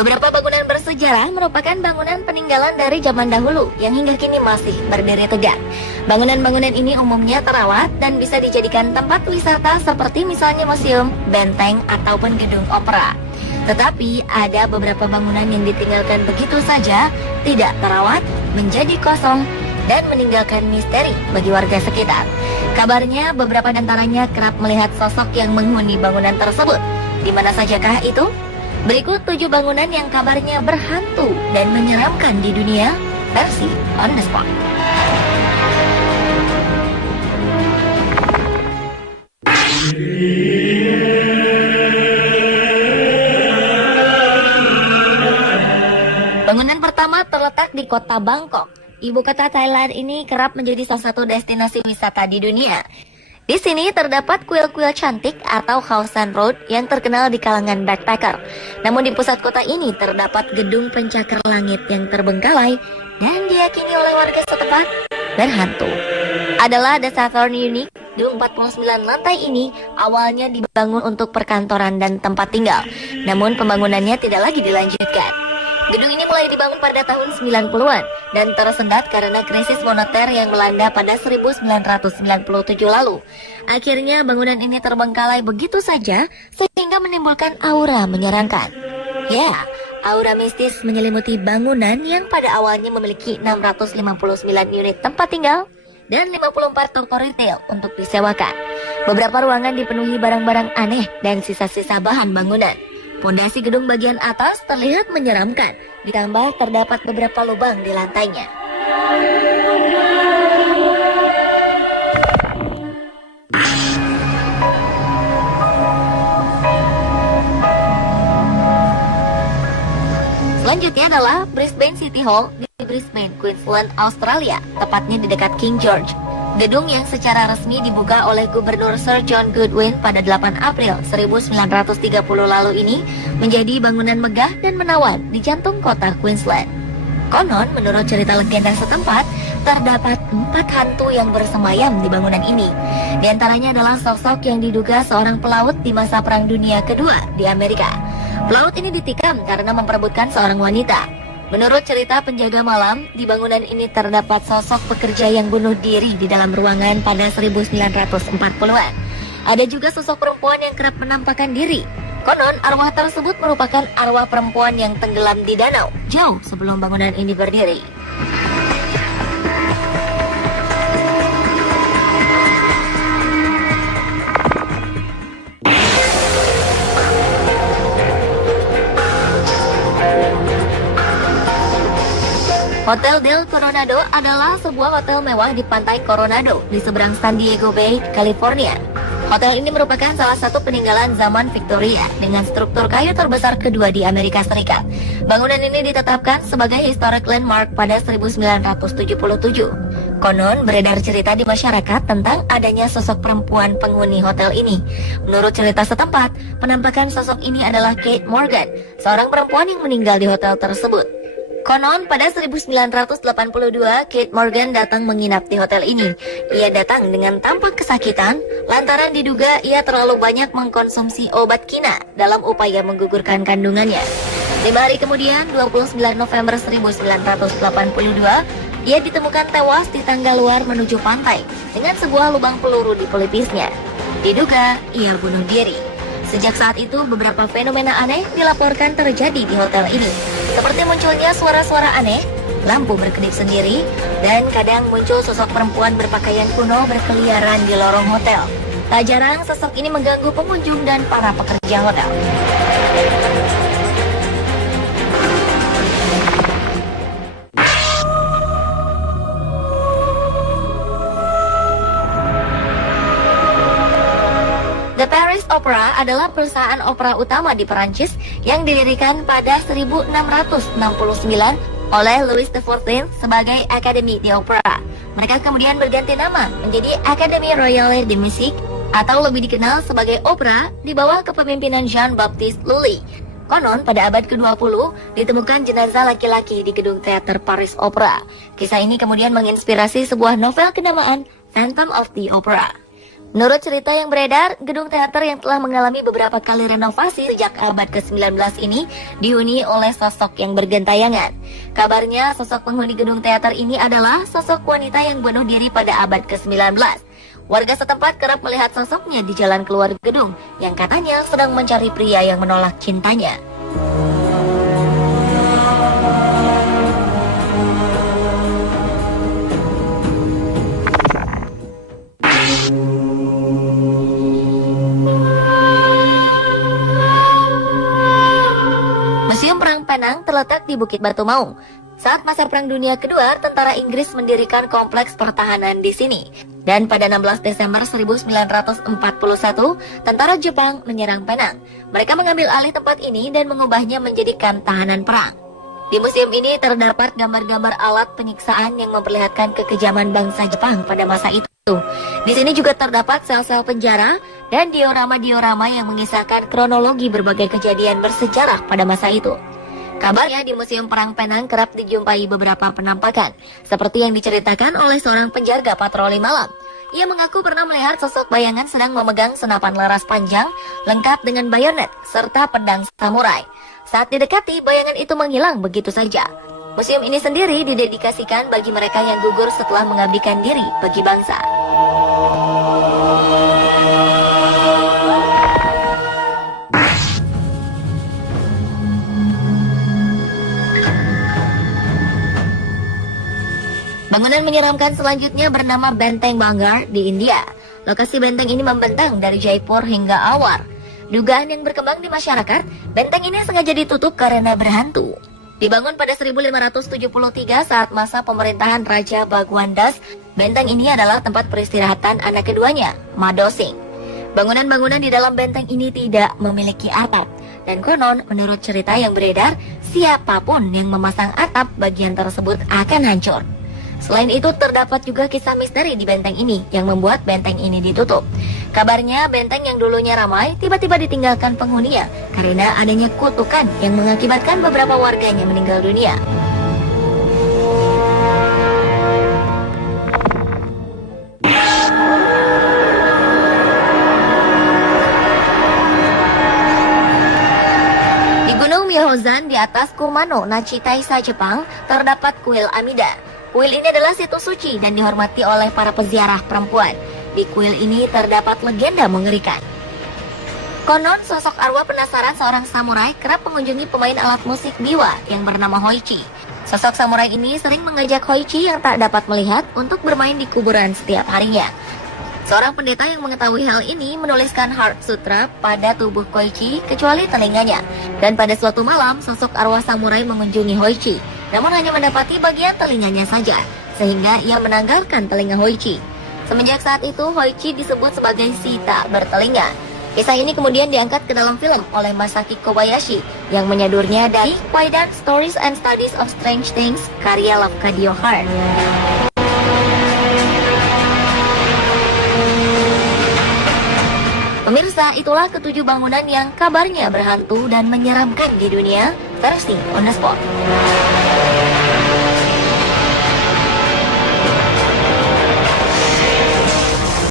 Beberapa bangunan bersejarah merupakan bangunan peninggalan dari zaman dahulu yang hingga kini masih berdiri tegak. Bangunan-bangunan ini umumnya terawat dan bisa dijadikan tempat wisata seperti misalnya museum, benteng, ataupun gedung opera. Tetapi ada beberapa bangunan yang ditinggalkan begitu saja, tidak terawat, menjadi kosong, dan meninggalkan misteri bagi warga sekitar. Kabarnya beberapa diantaranya kerap melihat sosok yang menghuni bangunan tersebut. Di mana sajakah itu? Berikut 7 bangunan yang kabarnya berhantu dan menyeramkan di dunia, versi On The Spot. Bangunan pertama terletak di kota Bangkok. Ibu kota Thailand ini kerap menjadi salah satu destinasi wisata di dunia. Di sini terdapat kuil-kuil cantik atau Khao San Road yang terkenal di kalangan backpacker. Namun di pusat kota ini terdapat gedung pencakar langit yang terbengkalai dan diyakini oleh warga setempat berhantu. Adalah The Saturn Unique. Gedung 49 lantai ini awalnya dibangun untuk perkantoran dan tempat tinggal. Namun pembangunannya tidak lagi dilanjutkan. Gedung ini mulai dibangun pada tahun 90-an dan tersendat karena krisis moneter yang melanda pada 1997 lalu. Akhirnya bangunan ini terbengkalai begitu saja sehingga menimbulkan aura menyeramkan. Ya, aura mistis menyelimuti bangunan yang pada awalnya memiliki 659 unit tempat tinggal dan 54 toko retail untuk disewakan. Beberapa ruangan dipenuhi barang-barang aneh dan sisa-sisa bahan bangunan. Pondasi gedung bagian atas terlihat menyeramkan, ditambah terdapat beberapa lubang di lantainya. Selanjutnya adalah Brisbane City Hall di Brisbane, Queensland, Australia, tepatnya di dekat King George. Gedung yang secara resmi dibuka oleh Gubernur Sir John Goodwin pada 8 April 1930 lalu ini menjadi bangunan megah dan menawan di jantung kota Queensland. Konon, menurut cerita legenda setempat, terdapat 4 hantu yang bersemayam di bangunan ini. Di antaranya adalah sosok yang diduga seorang pelaut di masa Perang Dunia Kedua di Amerika. Pelaut ini ditikam karena memperebutkan seorang wanita. Menurut cerita penjaga malam, di bangunan ini terdapat sosok pekerja yang bunuh diri di dalam ruangan pada 1940-an. Ada juga sosok perempuan yang kerap menampakkan diri. Konon, arwah tersebut merupakan arwah perempuan yang tenggelam di danau, jauh sebelum bangunan ini berdiri. Hotel Del Coronado adalah sebuah hotel mewah di pantai Coronado di seberang San Diego Bay, California. Hotel ini merupakan salah satu peninggalan zaman Victoria dengan struktur kayu terbesar kedua di Amerika Serikat. Bangunan ini ditetapkan sebagai historic landmark pada 1977. Konon beredar cerita di masyarakat tentang adanya sosok perempuan penghuni hotel ini. Menurut cerita setempat, penampakan sosok ini adalah Kate Morgan, seorang perempuan yang meninggal di hotel tersebut. Konon pada 1982, Kate Morgan datang menginap di hotel ini. Ia datang dengan tampak kesakitan lantaran diduga ia terlalu banyak mengkonsumsi obat kina dalam upaya menggugurkan kandungannya. 5 hari kemudian, 29 November 1982, ia ditemukan tewas di tangga luar menuju pantai dengan sebuah lubang peluru di pelipisnya. Diduga ia bunuh diri. Sejak saat itu, beberapa fenomena aneh dilaporkan terjadi di hotel ini. Seperti munculnya suara-suara aneh, lampu berkedip sendiri, dan kadang muncul sosok perempuan berpakaian kuno berkeliaran di lorong hotel. Tak jarang sosok ini mengganggu pengunjung dan para pekerja hotel. The Paris Opera adalah perusahaan opera utama di Perancis yang didirikan pada 1669 oleh Louis XIV sebagai Académie d'Opéra. Mereka kemudian berganti nama menjadi Académie Royale de Musique atau lebih dikenal sebagai opera di bawah kepemimpinan Jean-Baptiste Lully. Konon pada abad ke-20 ditemukan jenazah laki-laki di gedung teater Paris Opera. Kisah ini kemudian menginspirasi sebuah novel kenamaan Phantom of the Opera. Menurut cerita yang beredar, gedung teater yang telah mengalami beberapa kali renovasi sejak abad ke-19 ini dihuni oleh sosok yang bergentayangan. Kabarnya sosok penghuni gedung teater ini adalah sosok wanita yang bunuh diri pada abad ke-19. Warga setempat kerap melihat sosoknya di jalan keluar gedung yang katanya sedang mencari pria yang menolak cintanya. Museum Perang Penang terletak di Bukit Batu Maung. Saat masa Perang Dunia Kedua, tentara Inggris mendirikan kompleks pertahanan di sini. Dan pada 16 Desember 1941, tentara Jepang menyerang Penang. Mereka mengambil alih tempat ini dan mengubahnya menjadikan tahanan perang. Di museum ini terdapat gambar-gambar alat penyiksaan yang memperlihatkan kekejaman bangsa Jepang pada masa itu. Di sini juga terdapat sel-sel penjara dan diorama-diorama yang mengisahkan kronologi berbagai kejadian bersejarah pada masa itu. Kabarnya di Museum Perang Penang kerap dijumpai beberapa penampakan, seperti yang diceritakan oleh seorang penjaga patroli malam. Ia mengaku pernah melihat sosok bayangan sedang memegang senapan laras panjang, lengkap dengan bayonet, serta pedang samurai. Saat didekati, bayangan itu menghilang begitu saja. Museum ini sendiri didedikasikan bagi mereka yang gugur setelah mengabdikan diri bagi bangsa. Bangunan menyeramkan selanjutnya bernama Benteng Bangar di India. Lokasi benteng ini membentang dari Jaipur hingga Awar. Dugaan yang berkembang di masyarakat, benteng ini sengaja ditutup karena berhantu. Dibangun pada 1573 saat masa pemerintahan Raja Bhagwan Das, benteng ini adalah tempat peristirahatan anak keduanya, Mado Singh. Bangunan-bangunan di dalam benteng ini tidak memiliki atap. Dan konon, menurut cerita yang beredar, siapapun yang memasang atap bagian tersebut akan hancur. Selain itu, terdapat juga kisah misteri di benteng ini yang membuat benteng ini ditutup. Kabarnya, benteng yang dulunya ramai tiba-tiba ditinggalkan penghuninya karena adanya kutukan yang mengakibatkan beberapa warganya meninggal dunia. Di Gunung Myoho-zan di atas Kumano, Nachi Taisha, Jepang, terdapat kuil Amida. Kuil ini adalah situs suci dan dihormati oleh para peziarah perempuan. Di kuil ini terdapat legenda mengerikan. Konon, sosok arwah penasaran seorang samurai kerap mengunjungi pemain alat musik biwa yang bernama Hoichi. Sosok samurai ini sering mengajak Hoichi yang tak dapat melihat untuk bermain di kuburan setiap harinya. Seorang pendeta yang mengetahui hal ini menuliskan Heart Sutra pada tubuh Hoichi kecuali telinganya. Dan pada suatu malam, sosok arwah samurai mengunjungi Hoichi, namun hanya mendapati bagian telinganya saja, sehingga ia menanggalkan telinga Hoichi. Semenjak saat itu, Hoichi disebut sebagai si tak bertelinga. Kisah ini kemudian diangkat ke dalam film oleh Masaki Kobayashi yang menyadurnya dari Kwaidan Stories and Studies of Strange Things karya Lafcadio Heart. Pemirsa, itulah ketujuh bangunan yang kabarnya berhantu dan menyeramkan di dunia versi On The Spot.